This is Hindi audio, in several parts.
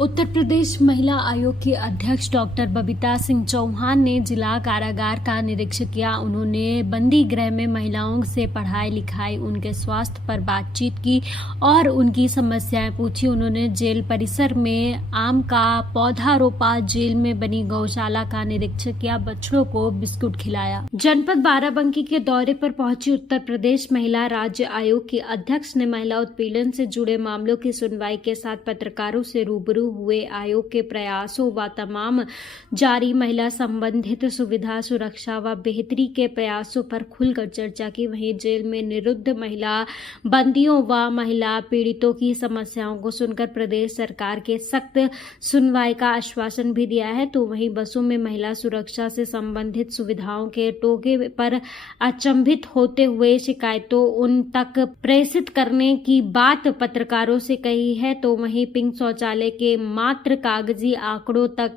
उत्तर प्रदेश महिला आयोग की अध्यक्ष डॉक्टर बबीता सिंह चौहान ने जिला कारागार का निरीक्षण किया। उन्होंने बंदी गृह में महिलाओं से पढ़ाई लिखाई, उनके स्वास्थ्य पर बातचीत की और उनकी समस्याएं पूछी। उन्होंने जेल परिसर में आम का पौधा रोपा, जेल में बनी गौशाला का निरीक्षण किया, बछड़ों को बिस्कुट खिलाया। जनपद बाराबंकी के दौरे पर पहुंची उत्तर प्रदेश महिला राज्य आयोग की अध्यक्ष ने महिला उत्पीड़न से जुड़े मामलों की सुनवाई के साथ पत्रकारों से रूबरू हुए। आयोग के प्रयासों व तमाम जारी महिला संबंधित सुविधा, सुरक्षा व बेहतरी के प्रयासों पर खुलकर चर्चा की। वहीं जेल में निरुद्ध महिला बंदियों व महिला पीड़ितों की समस्याओं को सुनकर प्रदेश सरकार के सख्त सुनवाई का आश्वासन भी दिया है। तो वहीं बसों में महिला सुरक्षा से संबंधित सुविधाओं के टोके पर अचंभित होते हुए शिकायतों उन तक प्रेषित करने की बात पत्रकारों से कही है। तो वहीं पिंक शौचालय के मात्र कागजी आंकड़ों तक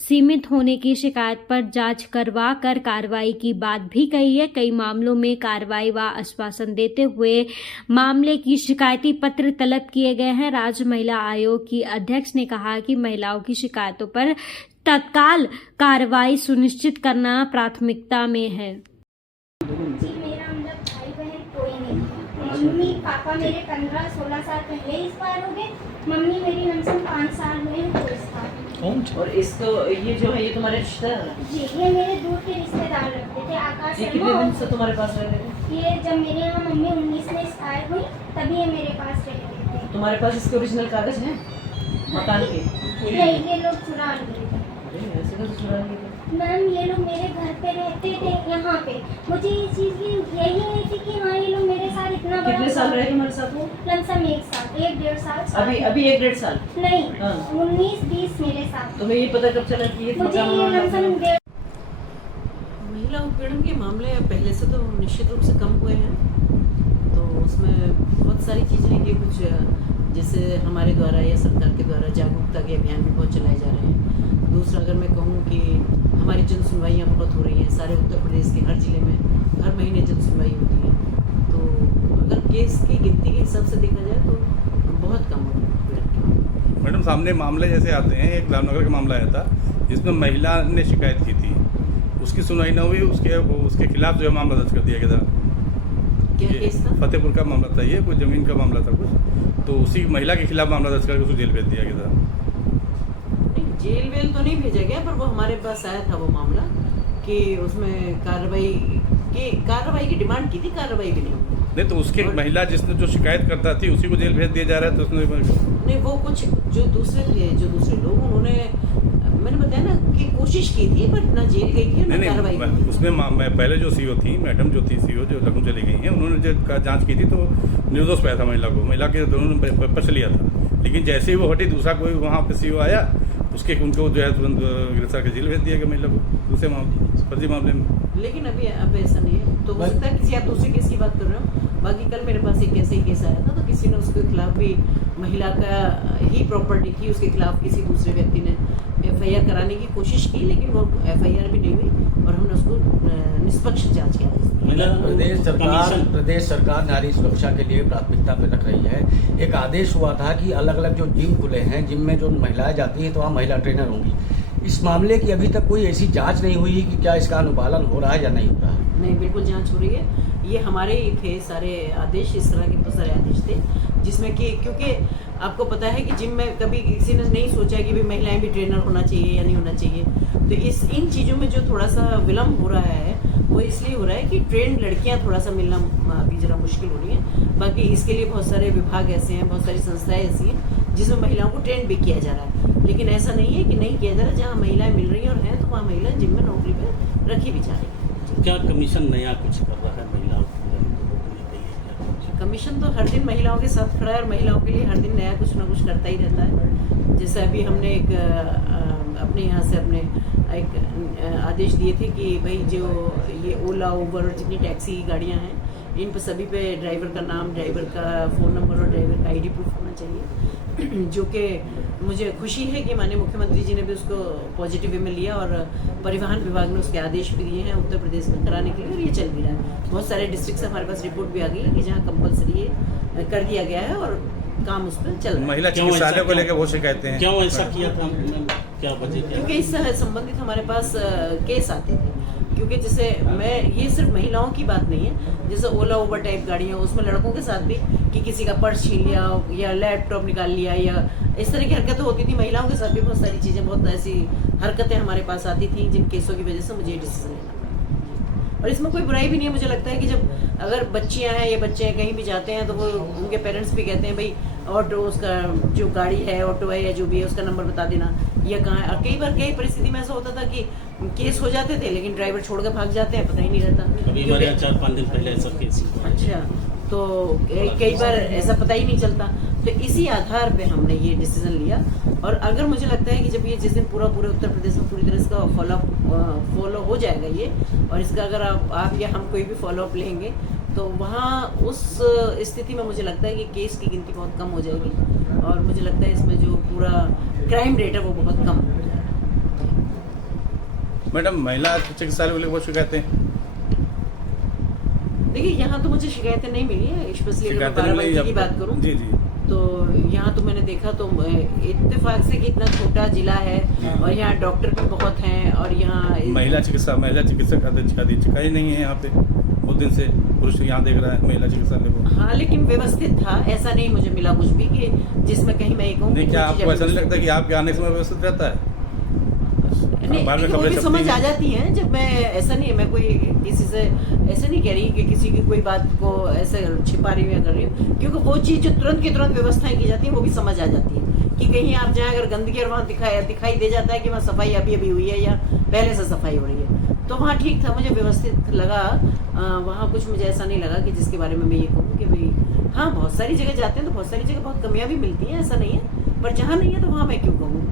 सीमित होने की शिकायत पर जांच करवा कर कार्रवाई की बात भी कही है। कई मामलों में कार्रवाई व आश्वासन देते हुए मामले की शिकायती पत्र तलब किए गए हैं। राज्य महिला आयोग की अध्यक्ष ने कहा कि महिलाओं की शिकायतों पर तत्काल कार्रवाई सुनिश्चित करना प्राथमिकता में है। जी, मेरा भाई बहन कोई नहीं है। मम्मी पापा मेरे 15-16 साल पहले एक्सपायर हो गए। मम्मी मेरी लमसम 5 साल हुए कोई साल। और इसको ये जो है ये तुम्हारे रिश्तेदार? जी, ये मेरे दूर के रिश्तेदार लगते थे। आकाश ये कितने दिन से तुम्हारे पास रह रहे थे? ये जब मेरे यहाँ मम्मी 19 में एक्सपायर हुई तभी ये मेरे पास रह रहे थे। तुम्हारे पास इसके ओरिजिनल कागज हैं मकान के? नहीं, ये लोग चुरा लिए थे। ऐसे कैसे चुरा लिए थे? मैम, ये लोग मेरे घर पे रहते थे यहाँ पे। मुझे ये चीज़ की यही नहीं थी कि हाँ ये लोग मेरे साथ इतना बड़ा। कितने साल रहे तुम्हारे साथ वो? लमसम 1 साल, 1-1.5 साल। अभी 1-1.5 साल? नहीं, हाँ। 19-20 मेरे साथ। तुम्हें ये पता कब चला कि ये मुझे ये लमसम महिला उत्पीड़न के मामले पहले से तो निश्चित रूप से कम हुए हैं। तो उसमें बहुत सारी चीज़ें हैं कि कुछ जैसे हमारे द्वारा या सरकार के द्वारा जागरूकता के अभियान भी बहुत चलाए जा रहे हैं। दूसरा, अगर मैं कहूँ कि हमारी जन सुनवाइयाँ बहुत हो रही हैं सारे उत्तर प्रदेश के हर जिले में, हर महीने जन सुनवाई होती है। तो अगर केस की गिनती के हिसाब से देखा जाए तो बहुत कम हो गया। मैडम, सामने मामले जैसे आते हैं, एक रामनगर का मामला आया था जिसमें महिला ने शिकायत की थी, उसकी सुनवाई न हुई, उसके खिलाफ जो है मामला दर्ज कर दिया गया था। क्या केस था? फतेहपुर का मामला था, ये कोई ज़मीन का मामला था कुछ, तो उसी महिला के खिलाफ मामला दर्ज करके उसको जेल भेज दिया गया था। जेल वेल तो नहीं भेजा गया, पर वो हमारे पास आया था वो मामला कि उसमें कार्रवाई की डिमांड की थी, कार्रवाई भी नहीं हुई। नहीं तो उसके महिला जिसने जो शिकायत करता थी उसी को जेल भेज दिया जा रहा है। तो उसने नहीं, वो कुछ जो दूसरे थे, जो दूसरे लोग, उन्होंने मैंने बताया ना कि कोशिश की थी पर ना जेल गई थी ना कार्रवाई की थी। उसमें मैं पहले जो सीओ थी, मैडम जो थी सीओ, जो लखनऊ चली गई हैं, उन्होंने जब जांच की थी तो निर्दोष पाया था महिला के दोनों ने पक्ष लिया था। लेकिन जैसे ही वो हटी, दूसरा कोई वहाँ पे सीओ आया, उनको जो है तुरंत गिरफ्तार के जेल भेज दिया गया महिला को दूसरे फर्जी मामले में। लेकिन अब ऐसा नहीं है। तो हो सकता है किसी आप दूसरे केस की बात कर रहे हो। बाकी कल मेरे पास एक ऐसे ही केस आया था, तो किसी ने उसके खिलाफ भी, महिला का ही प्रॉपर्टी थी, उसके खिलाफ किसी दूसरे व्यक्ति ने FIR कराने की कोशिश की, लेकिन वो FIR भी नहीं हुई और हमने उसको निष्पक्ष जांच किया। प्रदेश सरकार नारी सुरक्षा के लिए प्राथमिकता पे रख रही है। एक आदेश हुआ था कि अलग अलग जो जिम खुले हैं, जिम में जो महिलाएं जाती हैं तो वहाँ महिला ट्रेनर होंगी। इस मामले की अभी तक कोई ऐसी जांच नहीं हुई कि क्या इसका अनुपालन हो रहा है या नहीं हो रहा है? नहीं, बिल्कुल जांच हो रही है। ये हमारे ही थे सारे आदेश, इस तरह के बहुत सारे आदेश थे जिसमें कि, क्योंकि आपको पता है कि जिम में कभी किसी ने नहीं सोचा कि भाई महिलाएं भी ट्रेनर होना चाहिए या नहीं होना चाहिए। तो इन चीज़ों में जो थोड़ा सा विलम्ब हो रहा है वो इसलिए हो रहा है कि ट्रेंड लड़कियां थोड़ा सा मिलना अभी ज़रा मुश्किल हो रही है। बाकी इसके लिए बहुत सारे विभाग ऐसे हैं, बहुत सारी संस्थाएं ऐसी हैं जिसमें महिलाओं को ट्रेंड भी किया जा रहा है। लेकिन ऐसा नहीं है कि नहीं किया जा रहा। जहाँ महिलाएं मिल रही हैं और हैं तो वहाँ महिलाएं जिम में नौकरी पर रखी भी जा रही है। क्या कमीशन नया कुछ कर रहा है महिलाओं को? कमीशन तो हर दिन महिलाओं के साथ खड़ा है और महिलाओं के लिए हर दिन नया कुछ ना कुछ करता ही रहता है। जैसे अभी हमने एक अपने यहाँ से एक आदेश दिए थे कि भाई जो ये ओला, उबर और जितनी टैक्सी गाड़ियाँ हैं, इन पर सभी पे ड्राइवर का नाम, ड्राइवर का फ़ोन नंबर और ड्राइवर का ID प्रूफ होना चाहिए। जो कि मुझे खुशी है कि माननीय मुख्यमंत्री जी ने भी उसको पॉजिटिव वे में लिया और परिवहन विभाग ने उसके आदेश भी दिए हैं उत्तर प्रदेश में कराने के लिए, और ये चल भी रहा है। बहुत सारे डिस्ट्रिक्ट से हमारे पास रिपोर्ट भी आ गई है कि जहाँ कंपलसरी कर दिया गया है और काम उस पर चल रहा है। महिला क्यों ऐसा चिकित्सालय को क्यों? लेकर वो शिकायतें हैं। क्यों ऐसा किया था मैम? क्या वजह क्या क्योंकि इससे संबंधित हमारे पास केस आते थे। क्योंकि जैसे ये सिर्फ महिलाओं की बात नहीं है, जैसे ओला उबर टाइप गाड़ियाँ, उसमें लड़कों के साथ भी कि किसी का पर्स छीन लिया या लैपटॉप निकाल लिया या इस तरह की हरकतें होती थी। महिलाओं के साथ भी बहुत सारी चीज़ें, बहुत ऐसी हरकतें हमारे पास आती थी जिन केसों की वजह से मुझे डिसीजन लेना पड़ा। और इसमें कोई बुराई भी नहीं है। मुझे लगता है कि जब अगर बच्चियां हैं या बच्चे हैं कहीं भी जाते हैं तो वो उनके पेरेंट्स भी कहते हैं भाई ऑटो, उसका जो गाड़ी है, ऑटो है या जो भी है, उसका नंबर बता देना या कहाँ है। और कई बार कई परिस्थिति में ऐसा होता था कि केस हो जाते थे लेकिन ड्राइवर छोड़ कर भाग जाते हैं, पता ही नहीं रहता। अभी हमारे यहाँ 4-5 दिन पहले ऐसा केस हुआ। अच्छा, तो कई बार ऐसा पता ही नहीं चलता। तो इसी आधार पे हमने ये डिसीजन लिया। और अगर मुझे लगता है कि जब ये जिस दिन पूरे उत्तर प्रदेश में पूरी तरह इसका फॉलो हो जाएगा ये, और इसका अगर आप या हम कोई भी फॉलोअप लेंगे तो वहाँ उस स्थिति में मुझे लगता है कि केस की गिनती बहुत कम हो जाएगी और मुझे लगता है इसमें जो पूरा क्राइम रेट है वो बहुत कम हो जाएगा। मैडम, महिला चिकित्सालय को लेकर वो शिकायतें हैं। देखिए, यहाँ तो मुझे शिकायतें नहीं मिली है, स्पेशली अगर मैं शिकायतें नहीं बाराबंकी मिली की बात करूँ जी जी। तो यहाँ तो मैंने देखा तो इत्तेफाक से कि इतना छोटा जिला है और यहाँ डॉक्टर भी बहुत हैं और यहाँ महिला चिकित्सक अधीक्षिका ही नहीं है यहाँ पे बहुत दिन से। पुरुष यहाँ देख रहा है महिला चिकित्सालय को। हाँ, लेकिन व्यवस्थित था, ऐसा नहीं मुझे मिला कुछ भी कि जिसमें कहीं मैं कहूँ नहीं, क्या आपको ऐसा नहीं लगता कि आपके आने के समय व्यवस्थित रहता है? नहीं, बाद में वो खबरें भी छपती समझ आ हैं। जाती हैं जब मैं, ऐसा नहीं है मैं कोई किसी से ऐसे नहीं कह रही कि किसी की कोई बात को ऐसे छिपा रही हूँ या कर रही हूँ, क्योंकि वो चीज़ जो तुरंत की तुरंत व्यवस्थाएं की जाती हैं वो भी समझ आ जाती है कि कहीं आप जाए अगर गंदगी और वहाँ दिखाई दे जाता है कि वहाँ सफाई अभी अभी हुई है या पहले से सफाई हो रही है, तो वहाँ ठीक था, मुझे व्यवस्थित लगा। वहाँ कुछ मुझे ऐसा नहीं लगा कि जिसके बारे में मैं ये कहूँ कि भाई हाँ, बहुत सारी जगह जाते हैं तो बहुत सारी जगह बहुत कमियाँ भी मिलती हैं, ऐसा नहीं है, पर जहाँ नहीं है तो वहाँ मैं क्यों कहूँ